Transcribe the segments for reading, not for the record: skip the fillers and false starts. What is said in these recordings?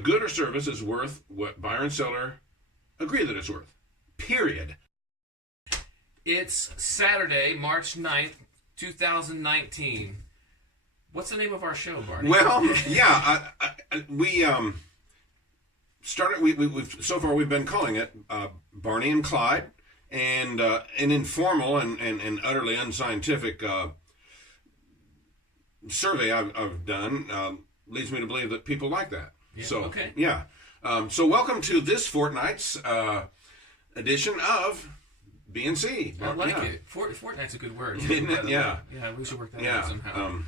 good or service is worth what buyer and seller agree that it's worth. Period. It's Saturday, March 9th, 2019. What's the name of our show, Barney? Well, yeah, we started. We've so far we've been calling it Barney and Clyde, and an informal and utterly unscientific survey I've done leads me to believe that people like that. Yeah, so okay. Yeah. So welcome to this fortnight's edition of B&C. I like it. Fortnight's a good word. Isn't it? Yeah. Yeah, we should work that out somehow.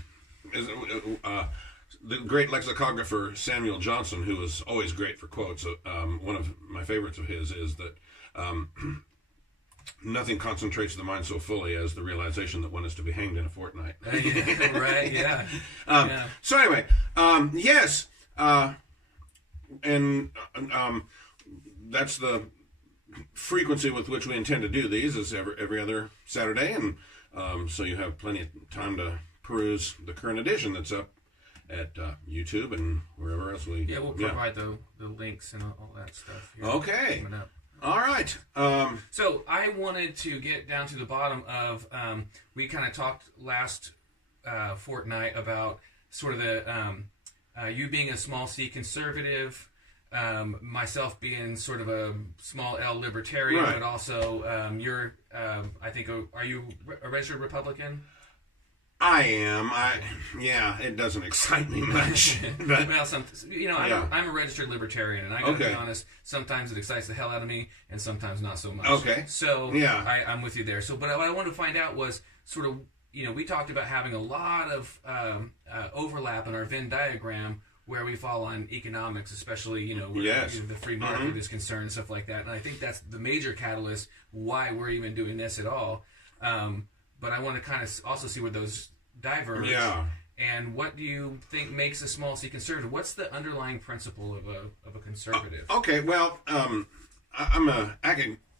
The great lexicographer Samuel Johnson, who was always great for quotes, one of my favorites of his is that nothing concentrates the mind so fully as the realization that one is to be hanged in a fortnight. Yeah, right, yeah. So anyway, yes, and that's the frequency with which we intend to do these, is every other Saturday, and so you have plenty of time to peruse the current edition that's up at YouTube and wherever else we... Yeah, we'll provide the links and all that stuff here. Okay. All right. So I wanted to get down to the bottom of... we kind of talked last fortnight about sort of the... you being a small c conservative, myself being sort of a small L libertarian, right. But also you're, I think, are you a registered Republican? I am. Yeah, it doesn't excite me much. But, well, I'm a registered libertarian, and I gotta be honest, sometimes it excites the hell out of me, and sometimes not so much. Okay. So yeah. I'm with you there. So, but what I wanted to find out was sort of, we talked about having a lot of overlap in our Venn diagram where we fall on economics, especially, where the free market is concerned and stuff like that. And I think that's the major catalyst why we're even doing this at all. But I want to kind of also see where those diverge. Yeah. And what do you think makes a small c conservative? What's the underlying principle of a conservative? Okay, well, I'm a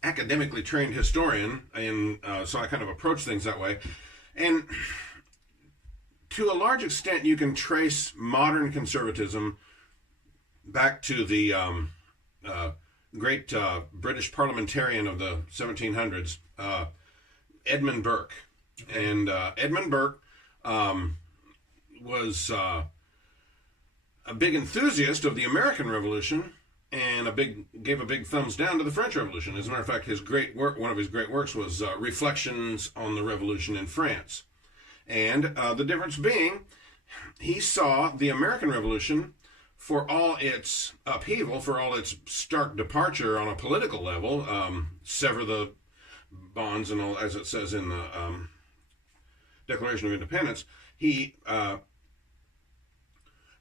academically trained historian, and so I kind of approach things that way. And to a large extent, you can trace modern conservatism back to the great British parliamentarian of the 1700s, Edmund Burke. And Edmund Burke was a big enthusiast of the American Revolution, and gave a big thumbs down to the French Revolution. As a matter of fact, one of his great works was Reflections on the Revolution in France. And the difference being, he saw the American Revolution, for all its upheaval, for all its stark departure on a political level, sever the bonds and all, as it says in the Declaration of Independence, he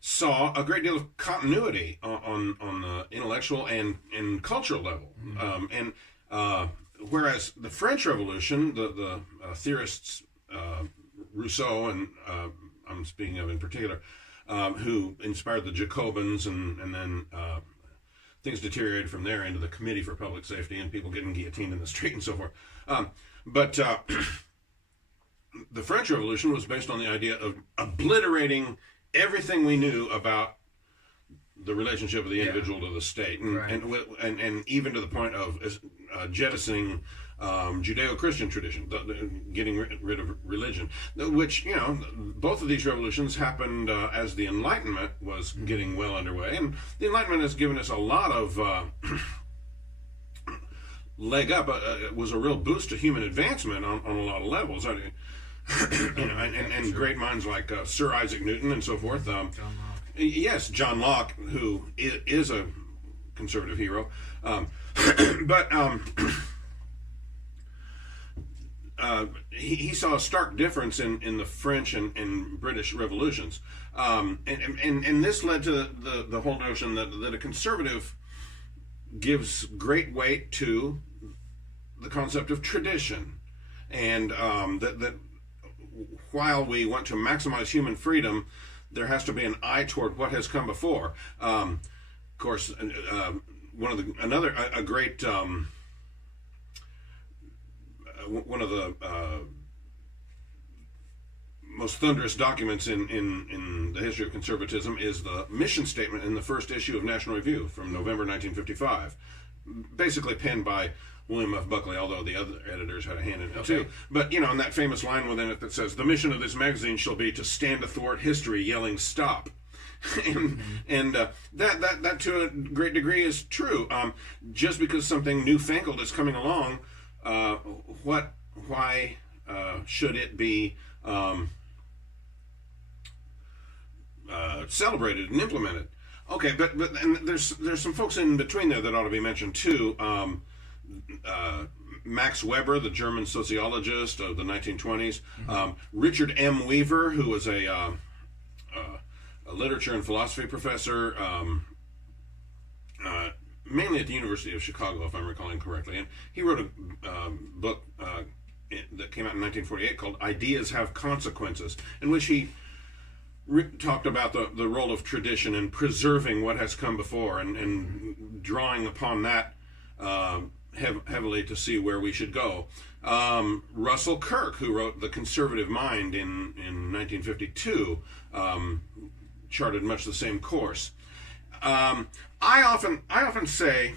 saw a great deal of continuity on the intellectual and cultural level. Whereas the French Revolution, the theorists Rousseau, and I'm speaking of in particular, who inspired the Jacobins, and then things deteriorated from there into the Committee for Public Safety and people getting guillotined in the street and so forth. But the French Revolution was based on the idea of obliterating everything we knew about the relationship of the individual to the state, and even to the point of jettisoning Judeo-Christian tradition, getting rid of religion, which, both of these revolutions happened as the Enlightenment was getting well underway, and the Enlightenment has given us a lot of leg up. It was a real boost to human advancement on a lot of levels. And great minds like Sir Isaac Newton and so forth. John Locke. Yes, John Locke, who is a conservative hero, but he saw a stark difference in the French and British revolutions, and this led to the whole notion that a conservative gives great weight to the concept of tradition, and that while we want to maximize human freedom, there has to be an eye toward what has come before. Of course, one of the most thunderous documents in the history of conservatism is the mission statement in the first issue of National Review from November 1955, basically penned by William F. Buckley, although the other editors had a hand in it too. But, in that famous line within it that says, "The mission of this magazine shall be to stand athwart history, yelling stop." and that to a great degree is true. Just because something newfangled is coming along, why should it be celebrated and implemented? Okay, but and there's some folks in between there that ought to be mentioned too. Max Weber, the German sociologist of the 1920s. Richard M. Weaver, who was a literature and philosophy professor, mainly at the University of Chicago, if I'm recalling correctly. And he wrote a book that came out in 1948 called "Ideas Have Consequences," in which he talked about the role of tradition in preserving what has come before and drawing upon that heavily to see where we should go. Russell Kirk, who wrote "The Conservative Mind" in 1952, charted much the same course. I often say,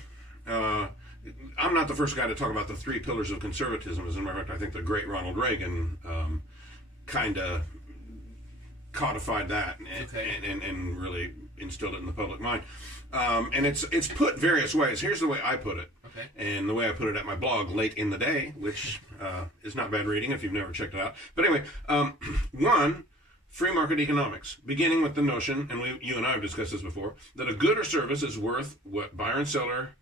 I'm not the first guy to talk about the three pillars of conservatism. As a matter of fact, I think the great Ronald Reagan kind of codified that and really instilled it in the public mind. And it's put various ways. Here's the way I put it. And the way I put it at my blog, Late in the Day, which is not bad reading if you've never checked it out. But anyway, one, free market economics, beginning with the notion, and you and I have discussed this before, that a good or service is worth what buyer and seller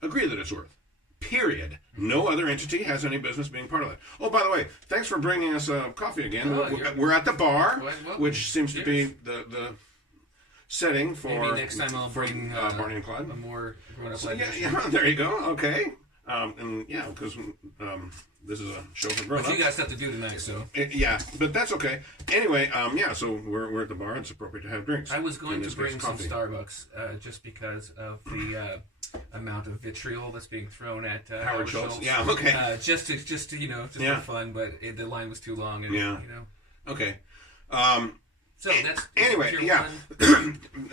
agree that it's worth. Period. No other entity has any business being part of that. Oh, by the way, thanks for bringing us coffee again. We're at the bar, which seems to be the setting for... Maybe next time I'll bring Barney and Clyde. A more grown-up yeah, there you go. Okay. And yeah, because this is a show for grown-ups. But you guys have to do tonight, so... Yeah, but that's okay. Anyway, yeah, so we're at the bar. It's appropriate to have drinks. I was going to bring some Starbucks just because of the amount of vitriol that's being thrown at Howard Schultz. Yeah, okay. Just for fun, but the line was too long. And, Okay. So that's anyway, yeah.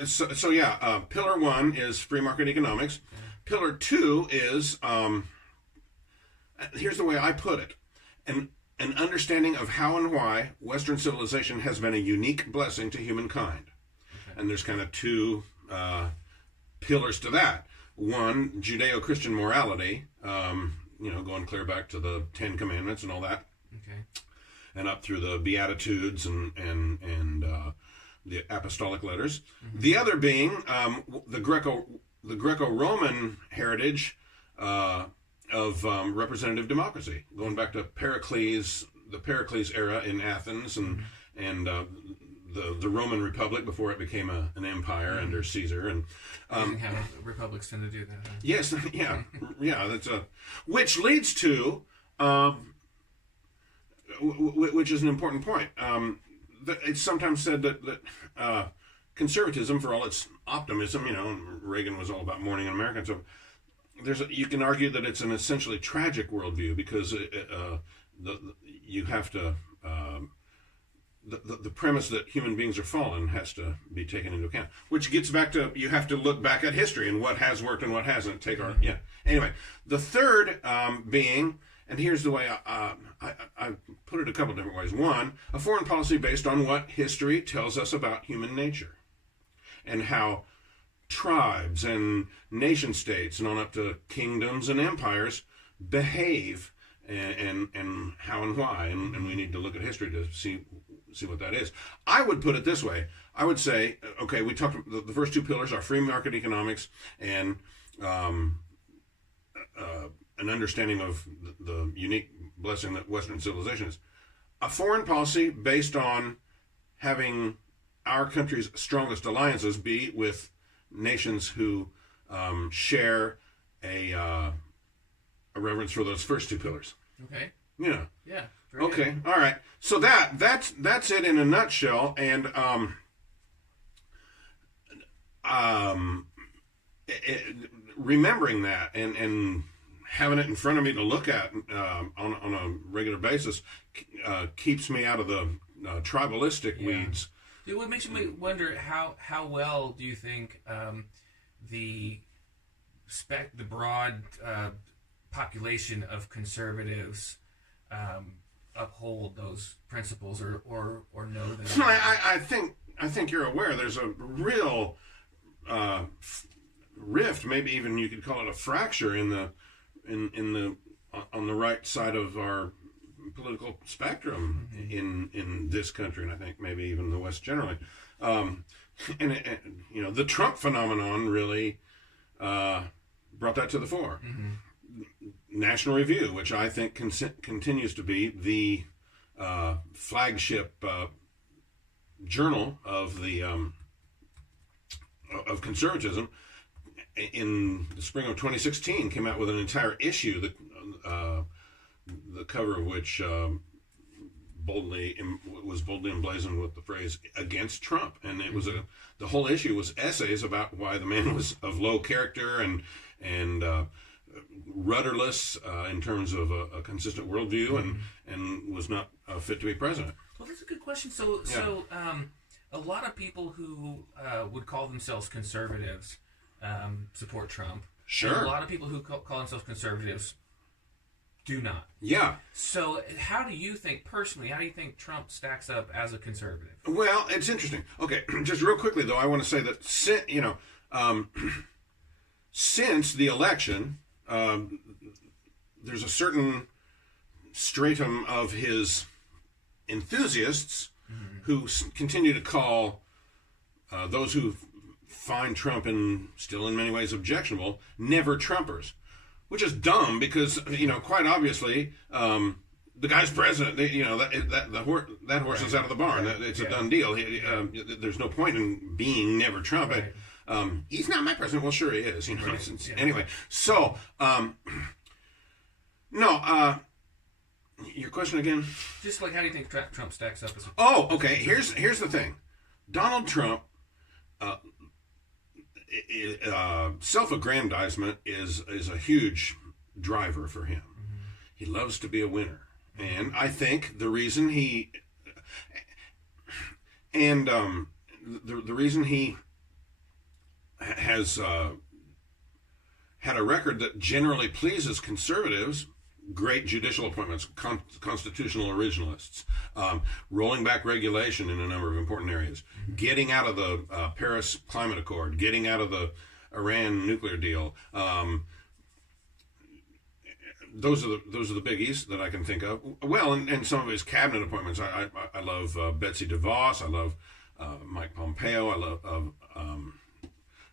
so yeah, pillar one is free market economics. Pillar two is here's the way I put it: an understanding of how and why Western civilization has been a unique blessing to humankind. And there's kind of two pillars to that. One, Judeo-Christian morality, going clear back to the Ten Commandments and all that. And up through the Beatitudes and the Apostolic Letters. The other being the Greco-Roman heritage of representative democracy, going back to Pericles, the Pericles era in Athens, and the Roman Republic before it became an empire under Caesar. And how republics tend to do that. Huh? Yes, yeah, that's which leads to. Which is an important point. It's sometimes said that conservatism, for all its optimism, Reagan was all about morning in America, so you can argue that it's an essentially tragic worldview because you have to the premise that human beings are fallen has to be taken into account, which gets back to you have to look back at history and what has worked and what hasn't. Anyway, the third being. And here's the way I put it a couple different ways. One, a foreign policy based on what history tells us about human nature and how tribes and nation states and on up to kingdoms and empires behave and how and why. And we need to look at history to see what that is. I would put it this way. I would say, okay, we talked the first two pillars are free market economics and an understanding of the unique blessing that Western civilization is. A foreign policy based on having our country's strongest alliances be with nations who share a reverence for those first two pillars. Okay. Yeah. Yeah. Okay. Good. All right. So that's it in a nutshell. And remembering that and having it in front of me to look at on a regular basis keeps me out of the tribalistic weeds. What makes me wonder how well do you think the broad population of conservatives uphold those principles or know that? I think you're aware there's a real rift, maybe even you could call it a fracture in the on the right side of our political spectrum in this country, and I think maybe even the West generally. And the Trump phenomenon really brought that to the fore. National Review, which I think continues to be the flagship journal of the of conservatism, in the spring of 2016 came out with an entire issue that the cover of which was boldly emblazoned with the phrase "against Trump," and it was the whole issue was essays about why the man was of low character and rudderless in terms of a consistent worldview and was not fit to be president. Well, that's a good question. So a lot of people who would call themselves conservatives support Trump. Sure. And a lot of people who call themselves conservatives do not. Yeah. So how do you think Trump stacks up as a conservative? Well, it's interesting. Okay, just real quickly though, I want to say that since the election, there's a certain stratum of his enthusiasts who continue to call those who find Trump still in many ways objectionable never Trumpers, which is dumb because quite obviously the guy's president. That horse is out of the barn. It's a done deal. There's no point in being never Trump. Right. He's not my president. Well, sure he is. Right. Anyway. So your question again? Just like how do you think Trump stacks up? Okay. Here's the thing. Donald Trump, self-aggrandizement is a huge driver for him. He loves to be a winner, and I think the reason the reason he has had a record that generally pleases conservatives. Great judicial appointments, constitutional originalists, rolling back regulation in a number of important areas, getting out of the Paris Climate Accord, getting out of the Iran nuclear deal. Those are the biggies that I can think of. Well, and some of his cabinet appointments. I love Betsy DeVos. I love Mike Pompeo. I love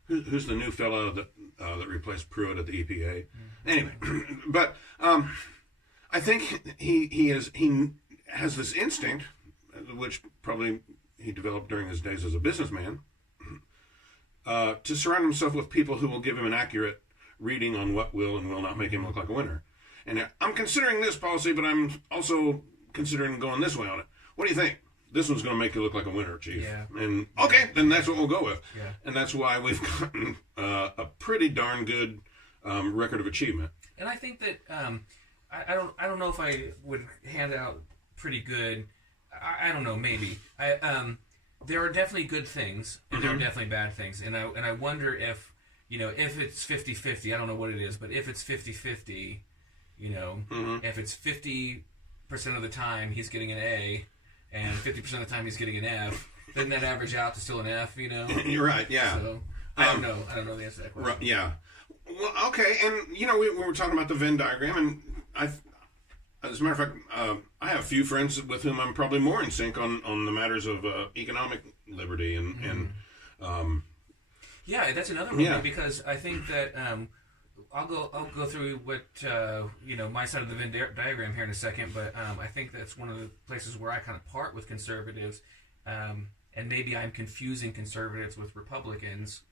who's the new fellow that replaced Pruitt at the EPA. Anyway, but I think he has this instinct, which probably he developed during his days as a businessman, to surround himself with people who will give him an accurate reading on what will and will not make him look like a winner. And I'm considering this policy, but I'm also considering going this way on it. What do you think? This one's going to make you look like a winner, Chief. Yeah. And okay, then that's what we'll go with. Yeah. And that's why we've gotten a pretty darn good record of achievement. And I think that I don't know if I would hand out pretty good. I don't know, maybe. There are definitely good things and there are definitely bad things. And I wonder if if it's 50-50, I don't know what it is, but if it's 50-50, if it's 50% of the time he's getting an A and 50% of the time he's getting an F, then that average out to still an F, You're right, yeah. So, I don't know the answer to that question. Right, yeah. Well, okay, and we were talking about the Venn diagram, and as a matter of fact, I have a few friends with whom I'm probably more in sync on the matters of economic liberty and yeah, that's another one because I think that I'll go through what my side of the Venn diagram here in a second, but I think that's one of the places where I kind of part with conservatives, and maybe I'm confusing conservatives with Republicans.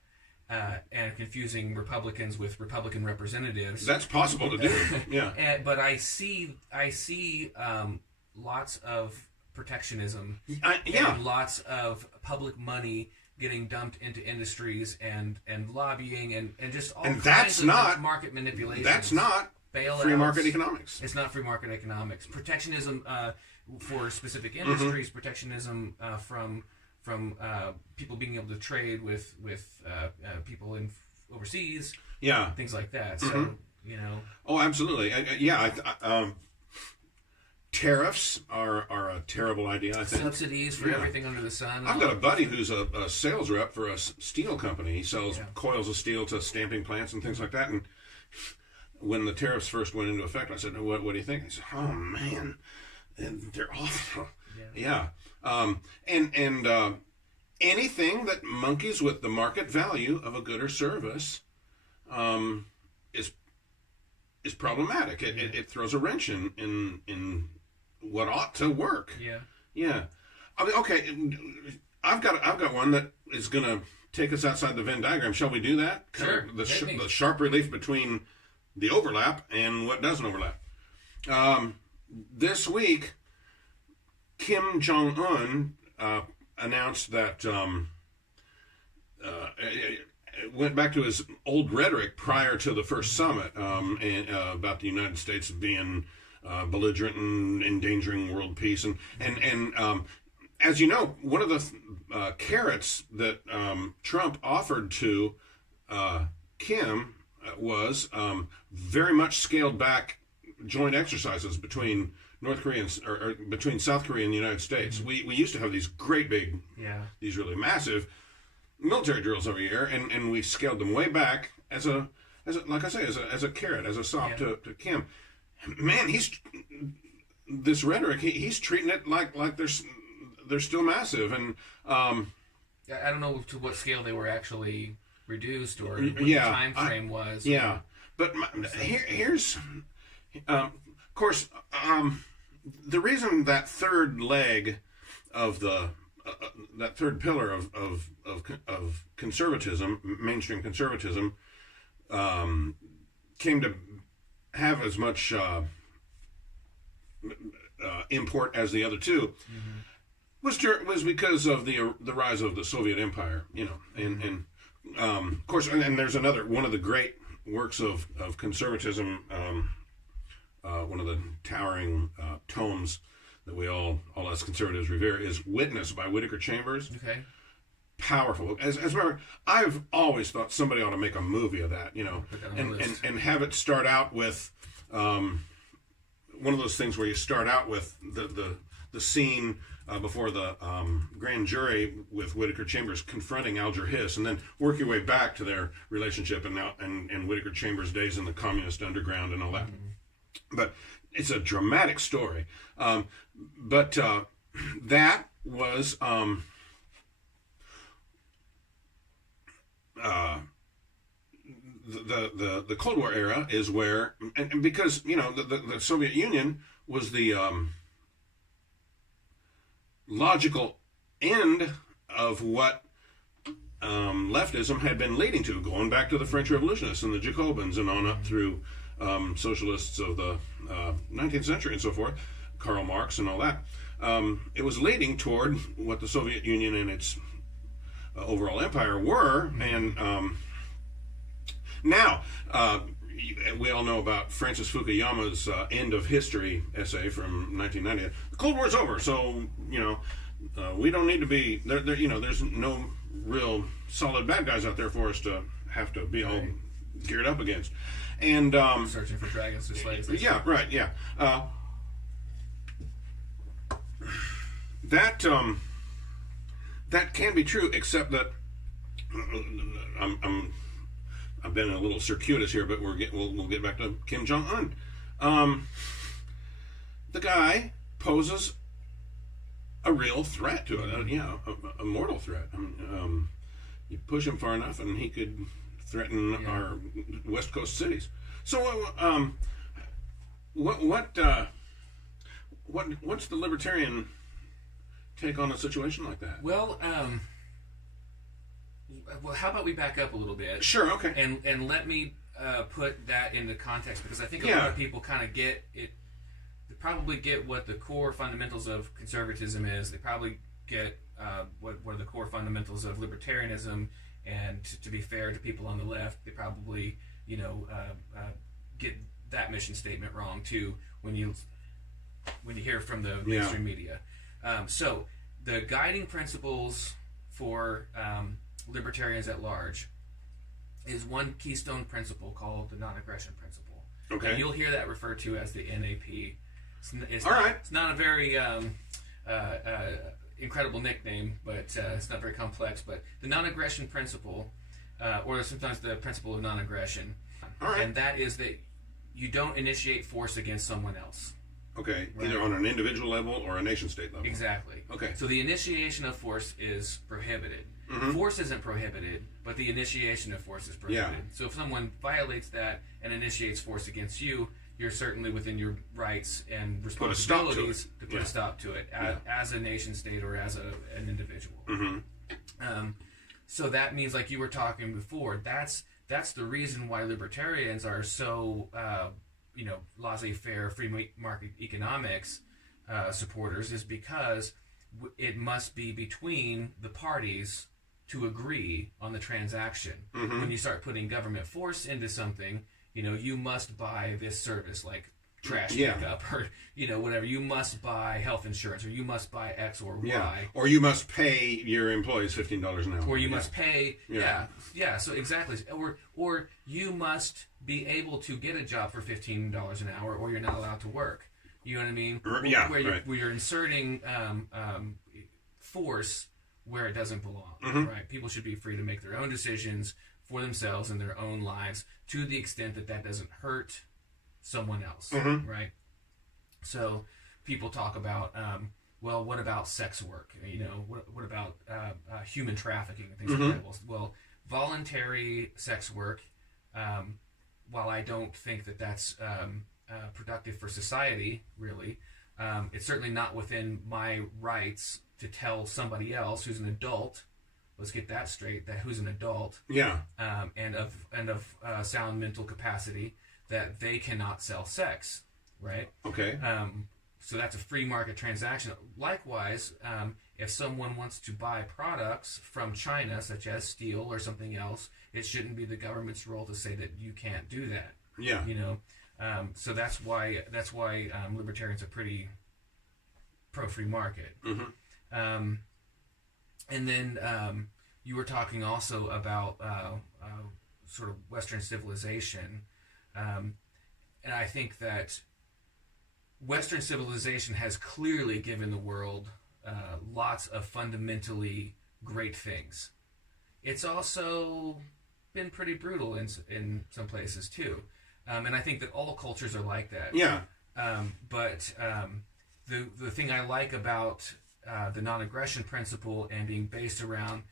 And confusing Republicans with Republican representatives. That's possible to do, yeah. But I see lots of protectionism, and lots of public money getting dumped into industries and lobbying and just all kinds of market manipulation. That's not bailouts. Free market economics. It's not free market economics. Protectionism for specific industries, protectionism from people being able to trade with people in overseas, things like that. So Oh, absolutely. Tariffs are a terrible idea, I think. Subsidies for everything under the sun. I've got a buddy who's a sales rep for a steel company. He sells coils of steel to stamping plants and things like that. And when the tariffs first went into effect, I said, what do you think? He said, oh, man, they're awful. Yeah. And anything that monkeys with the market value of a good or service is problematic. It throws a wrench in what ought to work. Yeah. I mean, okay. I've got one that is going to take us outside the Venn diagram. Shall we do that? Sure. The sharp relief between the overlap and what doesn't overlap. This week, Kim Jong-un announced that went back to his old rhetoric prior to the first summit and about the United States being belligerent and endangering world peace. And as you know, one of the carrots that Trump offered to Kim was very much scaled back joint exercises between North Korea or between South Korea and the United States. We used to have these great big, these really massive military drills every year, and we scaled them way back as a like I say, as a carrot, as a sop to Kim. Man, this rhetoric. He's treating it like they're still massive, and I don't know to what scale they were actually reduced or what the time frame was. Yeah, but here's of course the reason that third leg of the that third pillar of conservatism, mainstream conservatism, came to have as much import as the other two, was because of the rise of the Soviet Empire, and of course, and there's another one of the great works of conservatism, one of the towering tomes that we all as conservatives revere is Witness by Whittaker Chambers. Okay. Powerful. As a matter, I've always thought somebody ought to make a movie of that, and have it start out with one of those things where you start out with the scene before the grand jury with Whittaker Chambers confronting Alger Hiss, and then work your way back to their relationship and Whittaker Chambers' days in the communist underground and all that. But it's a dramatic story. But that was the Cold War era is where, and because the Soviet Union was the logical end of what leftism had been leading to, going back to the French Revolutionists and the Jacobins and on up through socialists of the 19th century and so forth, Karl Marx and all that. It was leading toward what the Soviet Union and its overall empire were, and now we all know about Francis Fukuyama's End of History essay from 1990. The Cold War's over, so we don't need to be there. There's no real solid bad guys out there for us to have to be all geared up against. And searching for dragons to slay. Yeah, right. Yeah. That can be true, except that I've been a little circuitous here, but we'll get back to Kim Jong-un. The guy poses a real threat to it. A mortal threat. You push him far enough, and he could threaten our West Coast cities. So, what's the libertarian take on a situation like that? Well, how about we back up a little bit? Sure. Okay. And let me put that into context, because I think a lot of people kind of get it. They probably get what the core fundamentals of conservatism is. They probably get what are the core fundamentals of libertarianism. And to be fair to people on the left, they probably, get that mission statement wrong too. When you when you hear from the mainstream media. So the guiding principles for libertarians at large is one keystone principle called the non-aggression principle. Okay. And you'll hear that referred to as the NAP. It's not a very incredible nickname, but it's not very complex. But the non-aggression principle, or sometimes the principle of non-aggression, and that is that you don't initiate force against someone else. Okay, either on an individual level or a nation-state level. Exactly. Okay. So the initiation of force is prohibited. Force isn't prohibited, but the initiation of force is prohibited. So if someone violates that and initiates force against you, you're certainly within your rights and responsibilities to put a stop to it as a nation-state or as an individual. So that means, like you were talking before, that's the reason why libertarians are so laissez-faire, free market economics supporters, is because it must be between the parties to agree on the transaction. When you start putting government force into something, you must buy this service like trash pickup or whatever. You must buy health insurance, or you must buy X or Y, or you must pay your employees $15 an hour, or you must pay so exactly, or you must be able to get a job for $15 an hour, or you're not allowed to work. You know what I mean? Where you're inserting force where it doesn't belong. Right? People should be free to make their own decisions for themselves and their own lives, to the extent that that doesn't hurt someone else. Right? So people talk about, well, what about sex work? What about human trafficking and things like that? Well, voluntary sex work, while I don't think that that's productive for society, really, it's certainly not within my rights to tell somebody else who's an adult, let's get that straight, that who's an adult, and of sound mental capacity, that they cannot sell sex, right? Okay. So that's a free market transaction. Likewise, if someone wants to buy products from China, such as steel or something else, it shouldn't be the government's role to say that you can't do that. Yeah. So that's why libertarians are pretty pro-free market. And then you were talking also about sort of Western civilization, and I think that Western civilization has clearly given the world lots of fundamentally great things. It's also been pretty brutal in some places too, and I think that all cultures are like that. Yeah. But the thing I like about the non-aggression principle and being based around,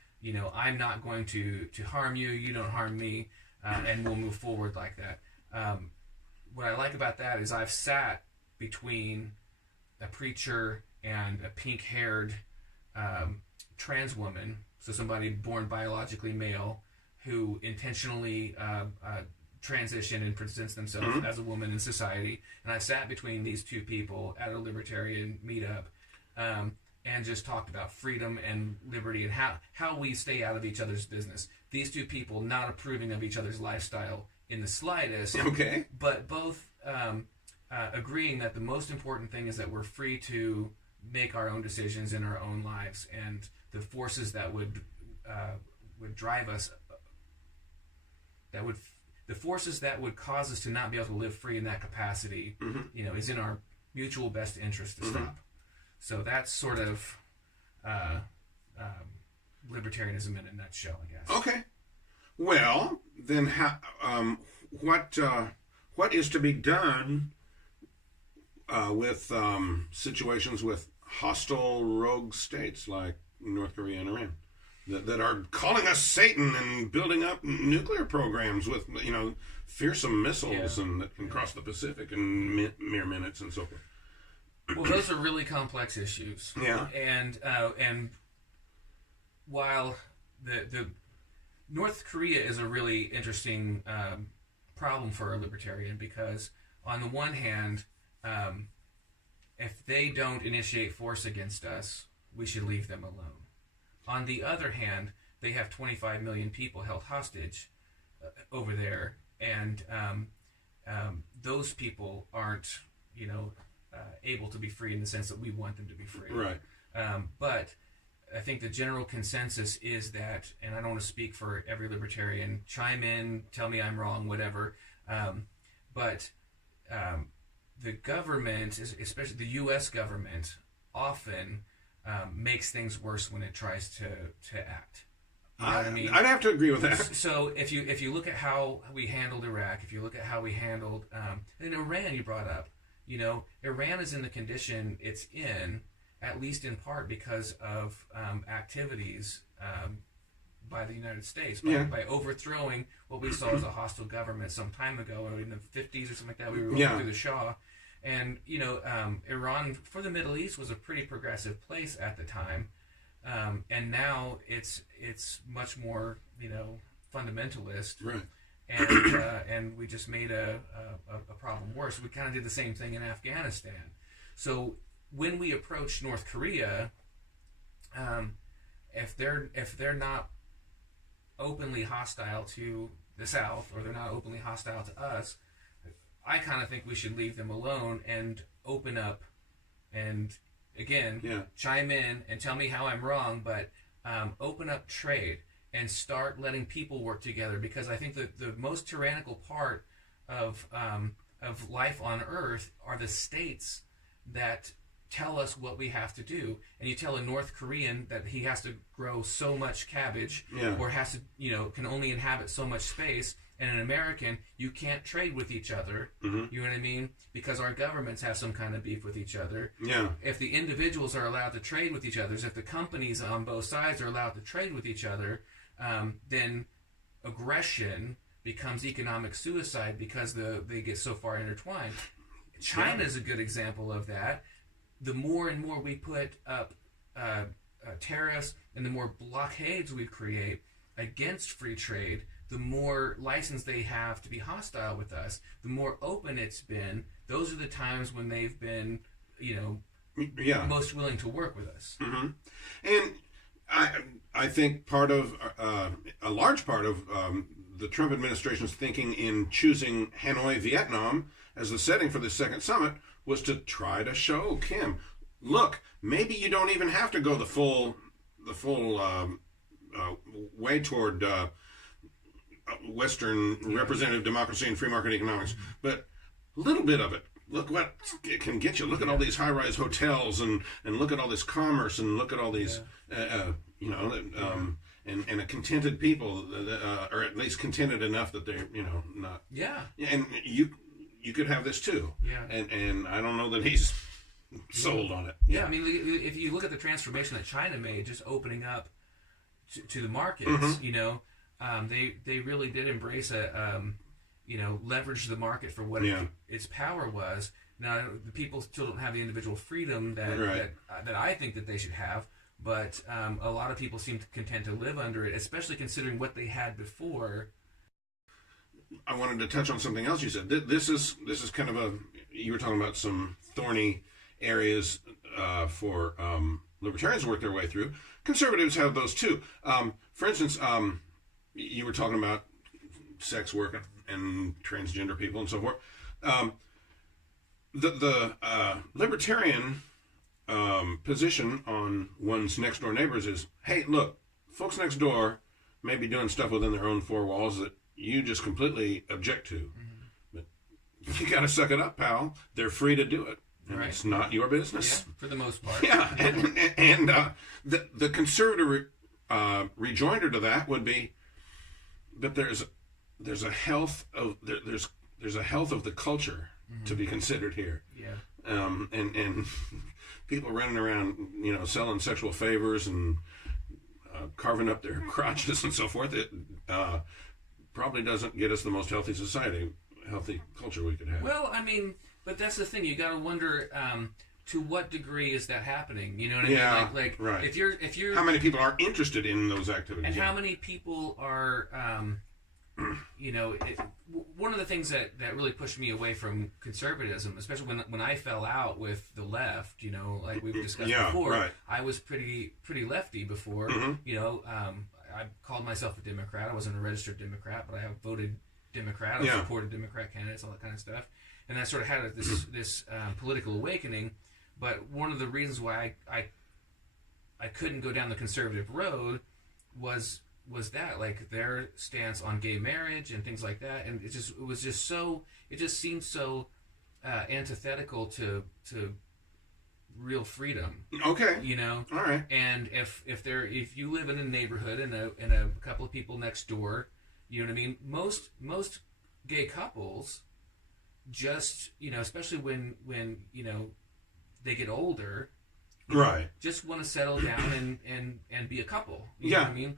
I'm not going to harm you, you don't harm me, and we'll move forward like that. What I like about that is I've sat between a preacher and a pink-haired trans woman, so somebody born biologically male who intentionally transition and presents themselves as a woman in society, and I sat between these two people at a libertarian meetup, and just talked about freedom and liberty and how we stay out of each other's business. These two people not approving of each other's lifestyle in the slightest, but both agreeing that the most important thing is that we're free to make our own decisions in our own lives, and the forces that would drive us, the forces that would cause us to not be able to live free in that capacity, is in our mutual best interest to stop. So that's sort of libertarianism in a nutshell, I guess. Okay. Well, then, what is to be done with situations with hostile rogue states like North Korea and Iran that are calling us Satan and building up nuclear programs with fearsome missiles and that can cross the Pacific in mere minutes and so forth? Well, those are really complex issues. Yeah. And while the North Korea is a really interesting problem for a libertarian, because on the one hand, if they don't initiate force against us, we should leave them alone. On the other hand, they have 25 million people held hostage over there, and those people aren't, able to be free in the sense that we want them to be free. Right. But I think the general consensus is that, and I don't want to speak for every libertarian, chime in, tell me I'm wrong, whatever, but the government, especially the U.S. government, often makes things worse when it tries to act. You know what I mean? I'd have to agree with that. So if you look at how we handled Iraq, if you look at how we handled and Iran, you brought up, Iran is in the condition it's in, at least in part because of activities by the United States, by overthrowing what we saw as a hostile government some time ago, or in the 50s or something like that. We were going through the Shah. And, Iran, for the Middle East, was a pretty progressive place at the time. And now it's much more, fundamentalist. Right. And we just made a problem worse. We kind of did the same thing in Afghanistan. So when we approach North Korea, if they're not openly hostile to the South, or they're not openly hostile to us, I kind of think we should leave them alone and open up and, again, chime in and tell me how I'm wrong, but open up trade and start letting people work together, because I think that the most tyrannical part of life on Earth are the states that tell us what we have to do. And you tell a North Korean that he has to grow so much cabbage, or has to, can only inhabit so much space, and an American, you can't trade with each other. You know what I mean? Because our governments have some kind of beef with each other. Yeah. If the individuals are allowed to trade with each other, if the companies on both sides are allowed to trade with each other, then aggression becomes economic suicide because they get so far intertwined. China is a good example of that. The more and more we put up tariffs and the more blockades we create against free trade, the more license they have to be hostile with us, the more open it's been. Those are the times when they've been, most willing to work with us. Mm-hmm. And I think a large part of the Trump administration's thinking in choosing Hanoi, Vietnam as the setting for this second summit was to try to show Kim, look, maybe you don't even have to go the full way toward Western representative democracy and free market economics, but a little bit of it. Look what it can get you. Look at all these high-rise hotels, and look at all this commerce, and look at all these, and a contented people, or at least contented enough that they're, not. Yeah. And you could have this too. Yeah. And I don't know that he's sold on it. Yeah. I mean, if you look at the transformation that China made, just opening up to the markets, they really did embrace leverage the market for what its power was. Now, the people still don't have the individual freedom that I think that they should have, but a lot of people seem content to live under it, especially considering what they had before. I wanted to touch on something else you said. This is kind of you were talking about some thorny areas for libertarians to work their way through. Conservatives have those too. For instance, you were talking about sex work and transgender people and so forth. The libertarian position on one's next door neighbors is, hey, look, folks next door may be doing stuff within their own four walls that you just completely object to. But you got to suck it up, pal. They're free to do it. And it's not your business. Yeah, for the most part. Yeah, and the conservative rejoinder to that would be, but there's a health of there's a health of the culture to be considered here. Yeah. And people running around, selling sexual favors and carving up their crotches and so forth. It probably doesn't get us the most healthy culture we could have. Well, I mean, but that's the thing. You got to wonder to what degree is that happening. You know what I mean? Like right. If you're how many people are interested in those activities, and how many people are, one of the things that really pushed me away from conservatism, especially when I fell out with the left, like we've discussed before, right. I was pretty lefty before. I called myself a Democrat. I wasn't a registered Democrat, but I have voted Democrat. I've supported Democrat candidates, all that kind of stuff, and that sort of had this political awakening. But one of the reasons why I couldn't go down the conservative road was that, like, their stance on gay marriage and things like that, and it just seemed so antithetical to real freedom. Okay. You know? All right. And if you live in a neighborhood and a couple of people next door, you know what I mean? Most gay couples just, you know, especially when you know, they get older, right, just want to settle down and be a couple. You know what I mean?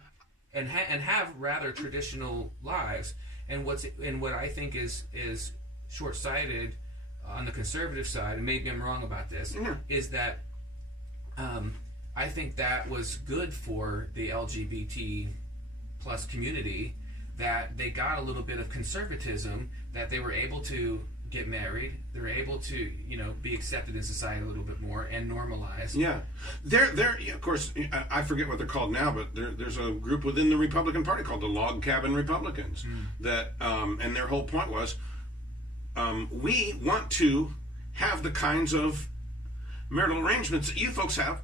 And have rather traditional lives. And what I think is short-sighted on the conservative side, and maybe I'm wrong about this, is that I think that was good for the LGBT plus community, that they got a little bit of conservatism, that they were able to get married, they're able to, you know, be accepted in society a little bit more and normalized. Yeah, they're of course, I forget what they're called now, but there's a group within the Republican Party called the Log Cabin Republicans that, and their whole point was, we want to have the kinds of marital arrangements that you folks have.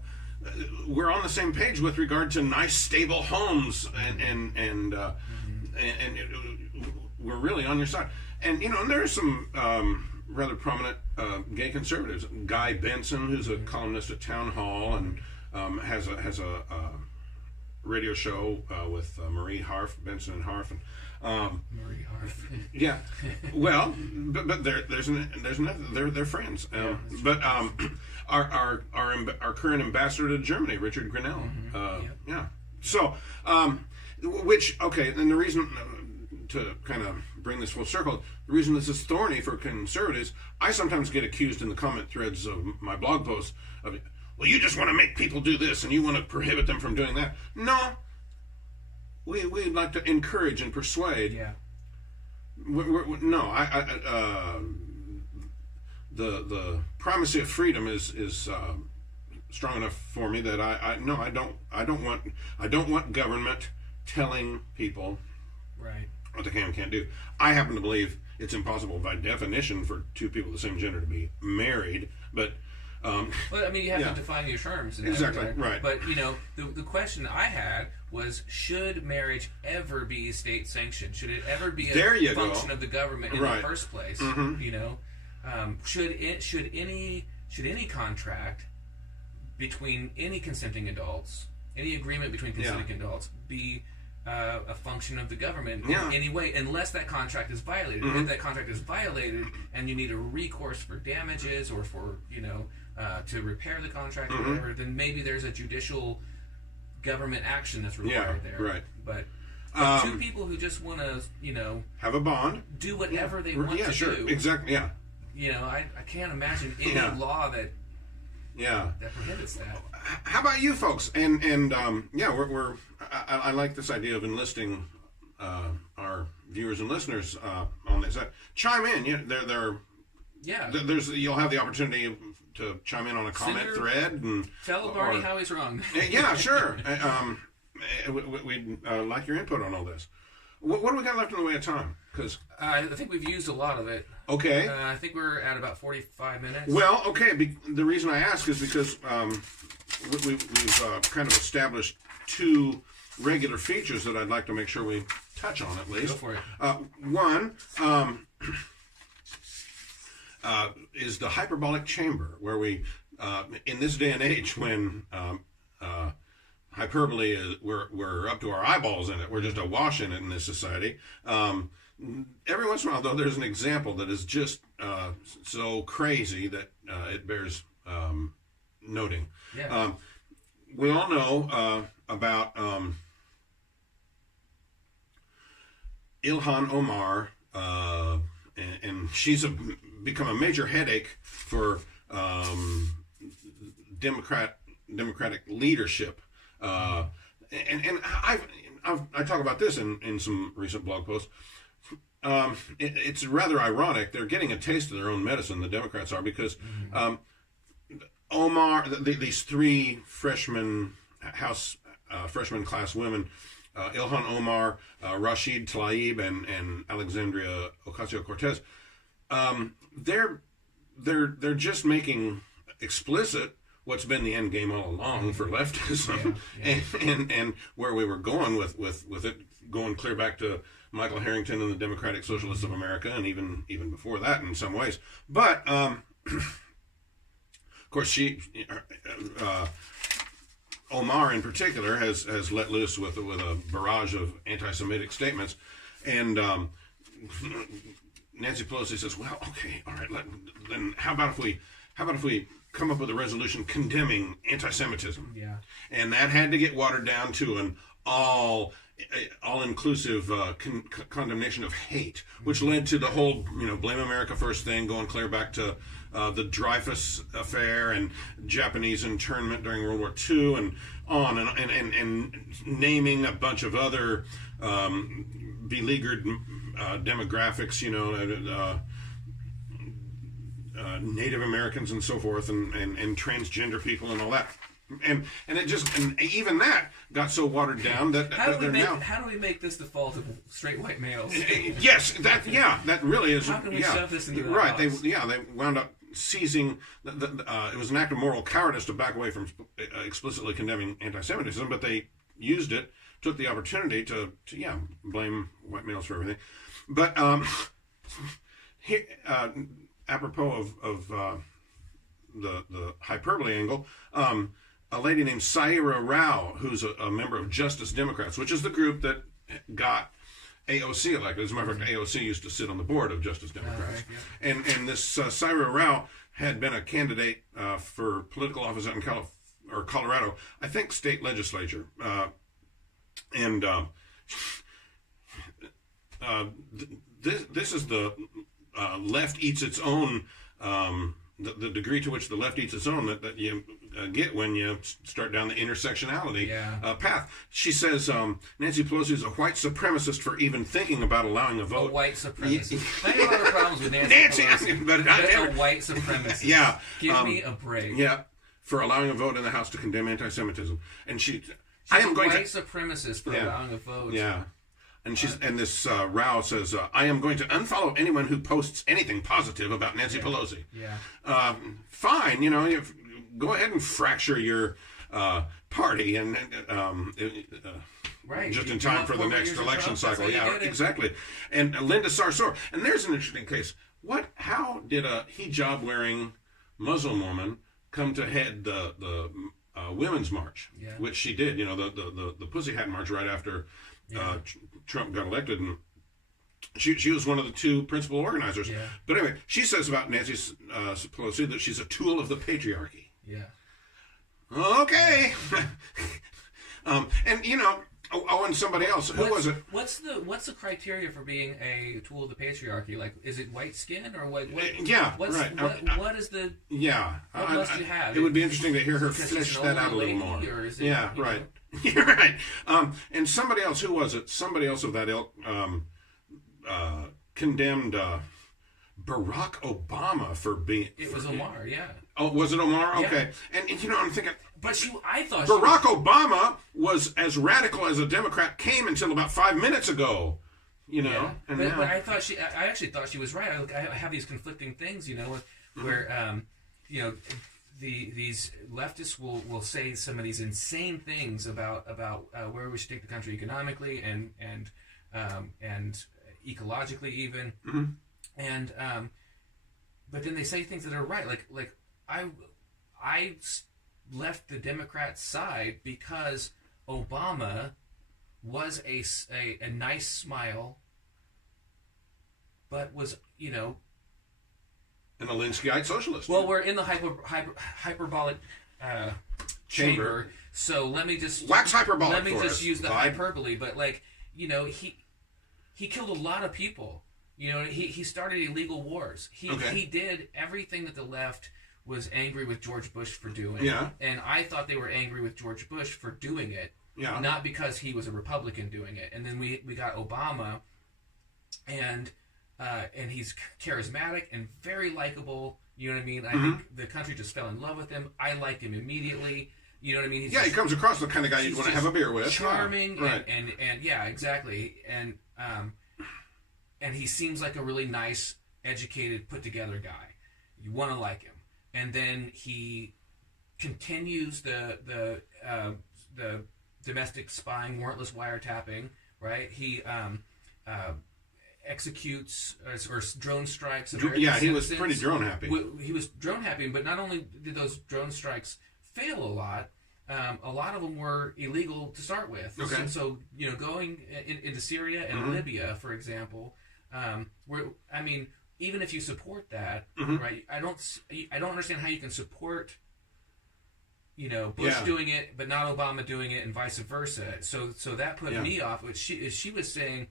We're on the same page with regard to nice, stable homes, and we're really on your side. And, you know, there's some rather prominent gay conservatives. Guy Benson, who's a columnist at Town Hall and has a radio show with Marie Harf, Benson and Harf. Marie Harf. Yeah. Well, but there's another. They're friends. But our current ambassador to Germany, Richard Grinnell. Yeah. So, which, okay, and the reason, to kind of bring this full circle, the reason this is thorny for conservatives, I sometimes get accused in the comment threads of my blog posts of, well, you just want to make people do this and you want to prohibit them from doing that. No. We'd like to encourage and persuade. Yeah. The primacy of freedom is strong enough for me that I don't want government telling people right what they can and can't do. I happen to believe it's impossible by definition for two people of the same gender to be married, but well, I mean, you have to define your terms. Exactly, right. But, you know, the question I had was, should marriage ever be state sanctioned? Should it ever be a function of the government in the first place? You know, should any contract between any consenting adults, any agreement between consenting adults, be a function of the government in any way, unless that contract is violated? If that contract is violated and you need a recourse for damages or for, you know, to repair the contract or whatever, then maybe there's a judicial government action that's required there. Right. But two people who just want to, you know, have a bond, do whatever they want to do. Exactly. Yeah. You know, I can't imagine any law that prohibits that. How about you folks? And I like this idea of enlisting our viewers and listeners on this. Chime in. You'll have the opportunity to chime in on a comment thread and tell Barney how he's wrong. Yeah, sure. We'd like your input on all this. What do we got left in the way of time? Because I think we've used a lot of it. Okay. I think we're at about 45 minutes. Well, okay. The reason I ask is because we've kind of established two regular features that I'd like to make sure we touch on at least. Go for it. One is the Hyperbolic Chamber, where we, in this day and age when hyperbole is, we're up to our eyeballs in it, we're just awash in it in this society. Every once in a while, though, there's an example that is just so crazy that it bears noting. Yeah. We all know about Ilhan Omar, and she's become a major headache for democratic leadership. And I talk about this in some recent blog posts. It's rather ironic. They're getting a taste of their own medicine, the Democrats are, because Omar, these three freshman class women Ilhan Omar, Rashid Tlaib, and Alexandria Ocasio-Cortez, they're just making explicit what's been the end game all along for leftism, and where we were going with it, going clear back to Michael Harrington and the Democratic Socialists of America, and even before that in some ways. But of course, Omar in particular has let loose with a barrage of anti-Semitic statements, and Nancy Pelosi says, "Well, okay, all right. Then how about if we come up with a resolution condemning anti-Semitism?" Yeah. And that had to get watered down to an all-inclusive condemnation of hate, which led to the whole Blame America First thing, going clear back to the Dreyfus affair and Japanese internment during World War II, and on and naming a bunch of other beleaguered demographics, Native Americans and so forth, and transgender people and all that. And even that got so watered down that how do we make this the fault of straight white males? Yes, that really is. How can we shove this into the right? box? They wound up seizing. It was an act of moral cowardice to back away from explicitly condemning anti-Semitism, but they used it, took the opportunity to blame white males for everything. But here, apropos of the hyperbole angle. A lady named Saira Rao, who's a member of Justice Democrats, which is the group that got AOC elected. As a matter of fact, AOC used to sit on the board of Justice Democrats. And this Saira Rao had been a candidate for political office out in Colorado, I think state legislature. This is the left eats its own, the degree to which the left eats its own that you get when you start down the intersectionality path. She says Nancy Pelosi is a white supremacist for even thinking about allowing a vote. A white supremacist. I have a lot of problems with Nancy Pelosi, but a white supremacist. Yeah. Give me a break. Yeah. For allowing a vote in the House to condemn anti-Semitism. And she's a white supremacist for allowing a vote. Yeah. And this Rao says, I am going to unfollow anyone who posts anything positive about Nancy Pelosi. Yeah. Fine, go ahead and fracture your party and right. just in time for the next election cycle. Yeah, exactly. And Linda Sarsour. And there's an interesting case. How did a hijab-wearing Muslim woman come to head the Women's March, which she did, the Pussy Hat March right after Trump got elected, and she was one of the two principal organizers. Yeah. But anyway, she says about Nancy Pelosi that she's a tool of the patriarchy. Yeah. Okay. And somebody else. Who was it? What's the criteria for being a tool of the patriarchy? Like, is it white skin or what? Yeah. What is the? Yeah. What must you have? It would be interesting to hear her flesh that out a little more. Or is it, right. You're right. And somebody else. Who was it? Somebody else of that ilk condemned Barack Obama for being. It was Omar. Yeah. Oh, was it Omar? Okay. Yeah. And I'm thinking. But I thought Barack Obama was as radical as a Democrat came until about 5 minutes ago. Yeah. But I actually thought she was right. I have these conflicting things, where these leftists will say some of these insane things about where we should take the country economically and ecologically even, and but then they say things that are right. Like I left the Democrat side because Obama was a nice smile, but was an Alinskyite socialist. Well, we're in the hyperbolic chamber, so let me just wax hyperbolic. Let me just use the hyperbole, but he killed a lot of people. He started illegal wars. He did everything that the left was angry with George Bush for doing. Yeah. And I thought they were angry with George Bush for doing it. Yeah. Not because he was a Republican doing it. And then we got Obama, and he's charismatic and very likable. You know what I mean? I think the country just fell in love with him. I liked him immediately. You know what I mean? He comes across the kind of guy you'd want to have a beer with. Charming, and yeah, exactly. And he seems like a really nice, educated, put together guy. You want to like him. And then he continues the domestic spying, warrantless wiretapping, right? He executes or drone strikes. He was pretty drone happy. He was drone happy, but not only did those drone strikes fail a lot of them were illegal to start with. Okay. So going into Syria and Libya, for example, even if you support that, right? I don't understand how you can support, Bush doing it, but not Obama doing it, and vice versa. So that put me off. But she was saying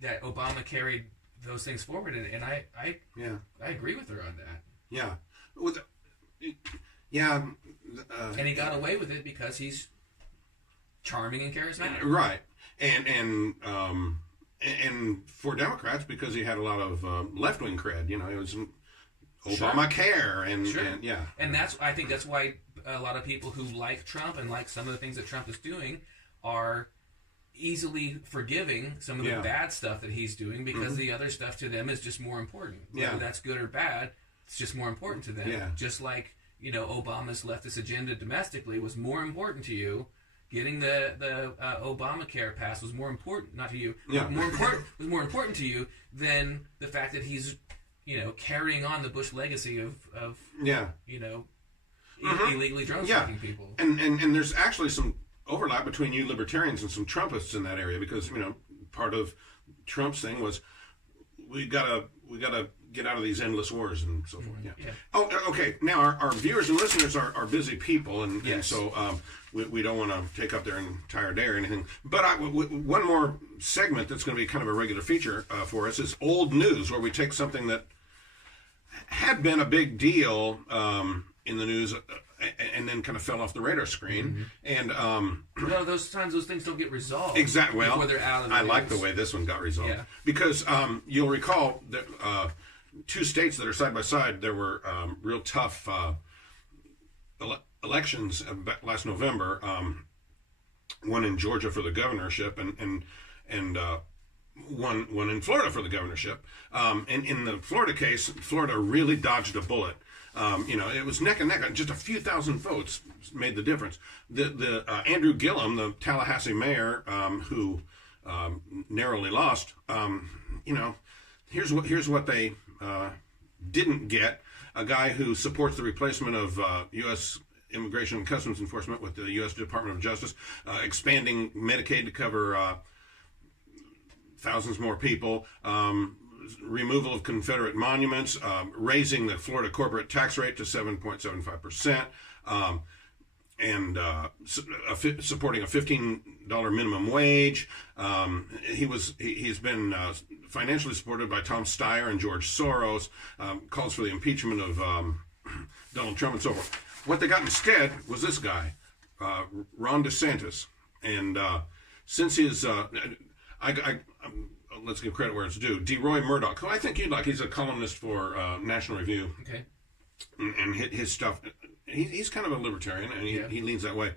that Obama carried those things forward, and I agree with her on that. Yeah. And he got away with it because he's charming and charismatic. Right. And for Democrats, because he had a lot of left-wing cred. It was Obamacare and I think that's why a lot of people who like Trump and like some of the things that Trump is doing are easily forgiving some of the bad stuff that he's doing, because the other stuff to them is just more important. Whether that's good or bad, it's just more important to them. Yeah. Just like Obama's leftist agenda domestically was more important to you. Getting the Obamacare pass was more important, not to you. Yeah. Was more important to you than the fact that he's carrying on the Bush legacy of illegally drone striking people. And there's actually some overlap between you libertarians and some Trumpists in that area, because part of Trump's thing was we gotta get out of these endless wars and so forth. Yeah. Oh, okay. Now our viewers and listeners are busy people, and so we don't want to take up their entire day or anything. But one more segment that's going to be kind of a regular feature for us is old news, where we take something that had been a big deal in the news and then kind of fell off the radar screen. And those times those things don't get resolved. Exactly. Well, before they're out of the I news. like the way this one got resolved, because you'll recall that two states that are side by side, there were real tough elections last November. One in Georgia for the governorship, and one in Florida for the governorship. And in the Florida case, Florida really dodged a bullet. It was neck and neck. Just a few thousand votes made the difference. The Andrew Gillum, the Tallahassee mayor, who narrowly lost. Here's what they didn't get: a guy who supports the replacement of U.S. Immigration and Customs Enforcement with the U.S. Department of Justice, expanding Medicaid to cover thousands more people. Removal of Confederate monuments, raising the Florida corporate tax rate to 7.75%, and supporting a $15 minimum wage. He's been financially supported by Tom Steyer and George Soros. Calls for the impeachment of Donald Trump and so forth. What they got instead was this guy, Ron DeSantis, and since his let's give credit where it's due. DeRoy Murdoch, who I think you'd like. He's a columnist for National Review. Okay. And his stuff, he's kind of a libertarian, and he leans that way.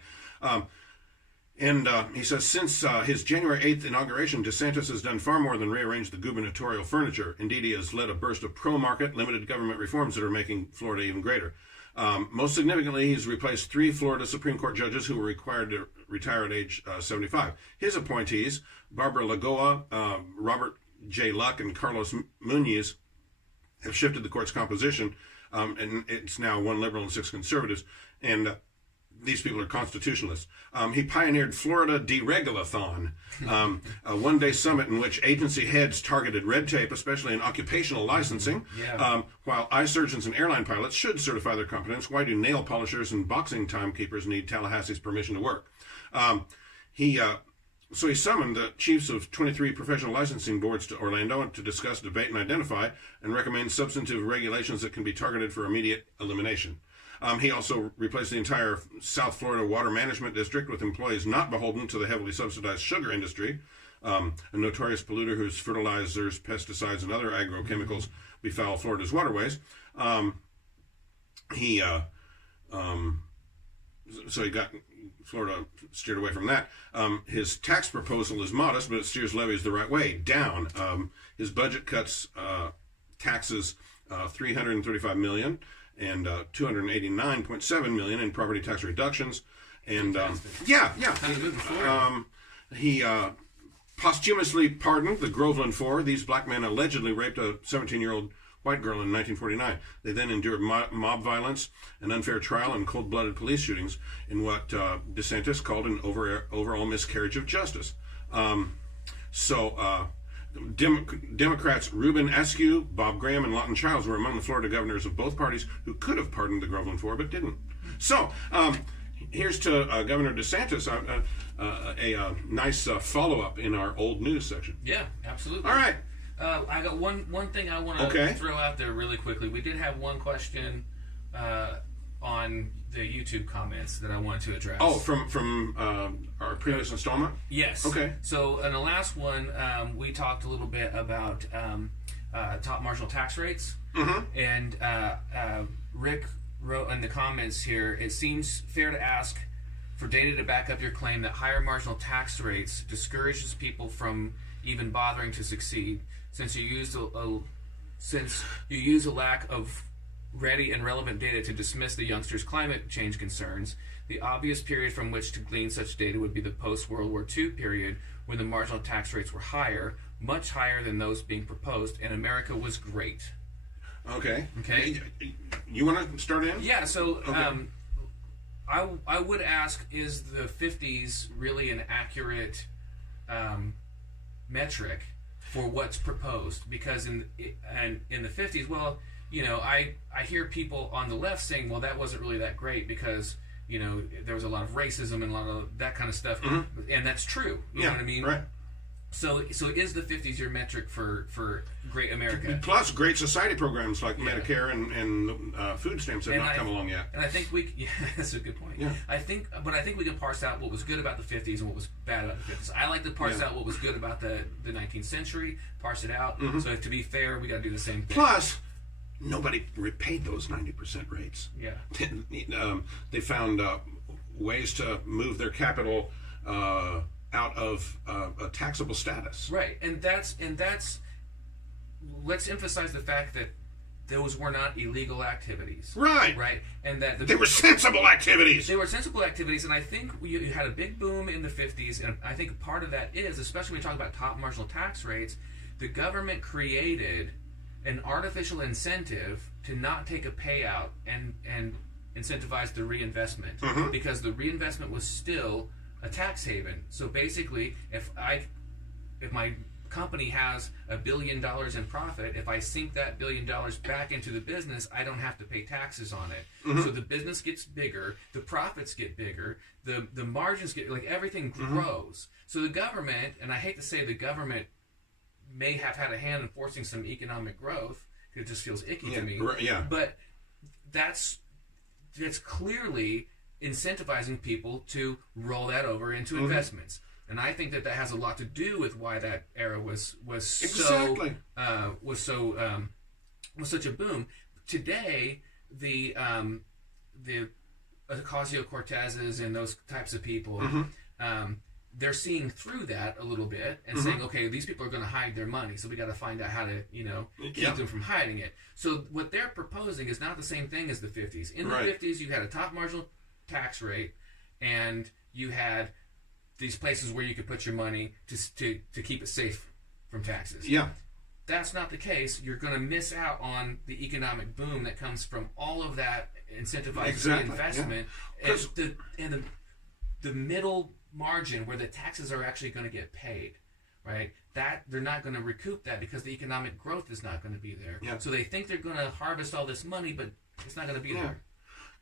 He says, since his January 8th inauguration, DeSantis has done far more than rearrange the gubernatorial furniture. Indeed, he has led a burst of pro-market, limited government reforms that are making Florida even greater. Most significantly, he's replaced 3 Florida Supreme Court judges who were required to retire at age 75. His appointees, Barbara Lagoa, Robert J. Luck, and Carlos Munoz, have shifted the court's composition, and it's now 1 liberal and 6 conservatives, and these people are constitutionalists. He pioneered Florida Deregulathon, a one-day summit in which agency heads targeted red tape, especially in occupational licensing. While eye surgeons and airline pilots should certify their competence, why do nail polishers and boxing timekeepers need Tallahassee's permission to work? So he summoned the chiefs of 23 professional licensing boards to Orlando to discuss, debate, and identify, and recommend substantive regulations that can be targeted for immediate elimination. He also replaced the entire South Florida Water Management District with employees not beholden to the heavily subsidized sugar industry, a notorious polluter whose fertilizers, pesticides, and other agrochemicals befoul Florida's waterways. He so Florida steered away from that. His tax proposal is modest, but it steers levies the right way, down. His budget cuts taxes $335 million and $289.7 million in property tax reductions. And he posthumously pardoned the Groveland Four. These black men allegedly raped a 17-year-old white girl in 1949. They then endured mob violence, an unfair trial, and cold-blooded police shootings in what DeSantis called an overall miscarriage of justice. Democrats Ruben Askew, Bob Graham, and Lawton Childs were among the Florida governors of both parties who could have pardoned the Groveland Four but didn't. So here's to Governor DeSantis, a nice follow-up in our old news section. Yeah, absolutely. All right. I got one thing I want to throw out there really quickly. We did have one question on the YouTube comments that I wanted to address. Oh, from our previous installment? Yes. Okay. So in the last one, we talked a little bit about top marginal tax rates. Mm-hmm. And Rick wrote in the comments here, it seems fair to ask for data to back up your claim that higher marginal tax rates discourages people from even bothering to succeed, since you use a lack of ready and relevant data to dismiss the youngsters' climate change concerns. The obvious period from which to glean such data would be the post-World War II period, when the marginal tax rates were higher, much higher than those being proposed, and America was great. Okay. Okay. You want to start in? Yeah. So, I would ask: is the 50s really an accurate metric for what's proposed? Because in the 50s, well, you know, I hear people on the left saying, well, that wasn't really that great because, you know, there was a lot of racism and a lot of that kind of stuff, and that's true. You know what I mean? Right. So is the 50s your metric for great America? Plus, great society programs like Medicare and food stamps have not come along yet. And I think that's a good point. Yeah. I think we can parse out what was good about the 50s and what was bad about the 50s. I like to parse out what was good about the 19th century, parse it out. Mm-hmm. So to be fair, we got to do the same thing. Plus, nobody repaid those 90% rates. Yeah. They found ways to move their capital out of a taxable status. Right, and that's let's emphasize the fact that those were not illegal activities. Right. Right, and that they were sensible activities. They were sensible activities, and I think you had a big boom in the 50s, and I think part of that is, especially when we talk about top marginal tax rates, the government created an artificial incentive to not take a payout and incentivize the reinvestment, because the reinvestment was still a tax haven. So basically, if my company has $1 billion in profit, if I sink that $1 billion back into the business, I don't have to pay taxes on it. So the business gets bigger, the profits get bigger, the margins get, like, everything grows. So the government, and I hate to say the government may have had a hand in forcing some economic growth, it just feels icky to me. Yeah. But that's clearly incentivizing people to roll that over into investments, and I think that has a lot to do with why that era was such a boom. Today, the Ocasio-Cortezes and those types of people, they're seeing through that a little bit and saying, okay, these people are going to hide their money, so we got to find out how to, keep them from hiding it. So what they're proposing is not the same thing as the 50s. In the 50s, you had a top marginal tax rate, and you had these places where you could put your money to keep it safe from taxes. Yeah. That's not the case. You're going to miss out on the economic boom that comes from all of that incentivized reinvestment, and the middle margin where the taxes are actually going to get paid, right? That they're not going to recoup that because the economic growth is not going to be there. Yeah. So they think they're going to harvest all this money, but it's not going to be there.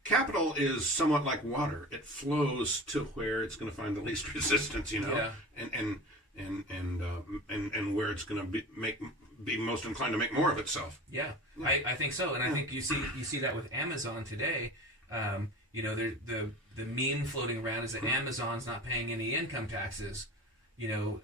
Capital is somewhat like water; it flows to where it's going to find the least resistance, and where it's going to be most inclined to make more of itself. Yeah. I think so, and I think you see that with Amazon today. The meme floating around is that Amazon's not paying any income taxes,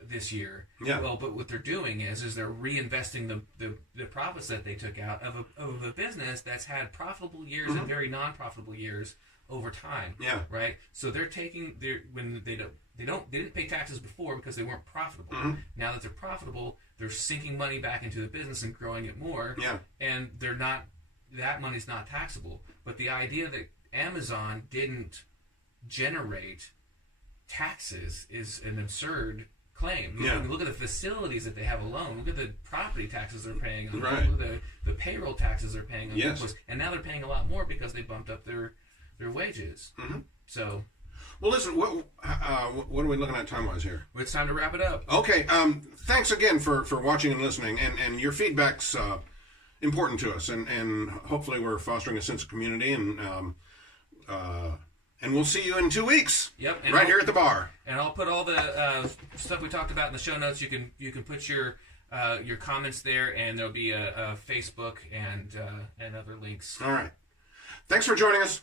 this year. Yeah. Well, but what they're doing is they're reinvesting the profits that they took out of a business that's had profitable years and very non-profitable years over time. Yeah. Right. So they're taking when they didn't pay taxes before because they weren't profitable. Now that they're profitable, they're sinking money back into the business and growing it more. Yeah. And that money's not taxable. But the idea that Amazon didn't generate taxes is an absurd claim. You can look at the facilities that they have alone. Look at the property taxes they're paying. Look at the payroll taxes they're paying on employees. And now they're paying a lot more because they bumped up their wages. So, well, listen. What are we looking at time-wise here? It's time to wrap it up. Okay. Thanks again for watching and listening, and your feedback's important to us, and hopefully we're fostering a sense of community, and we'll see you in 2 weeks. Yep. Right here at the bar. And I'll put all the stuff we talked about in the show notes. You can put your comments there, and there'll be a Facebook and other links. All right. Thanks for joining us.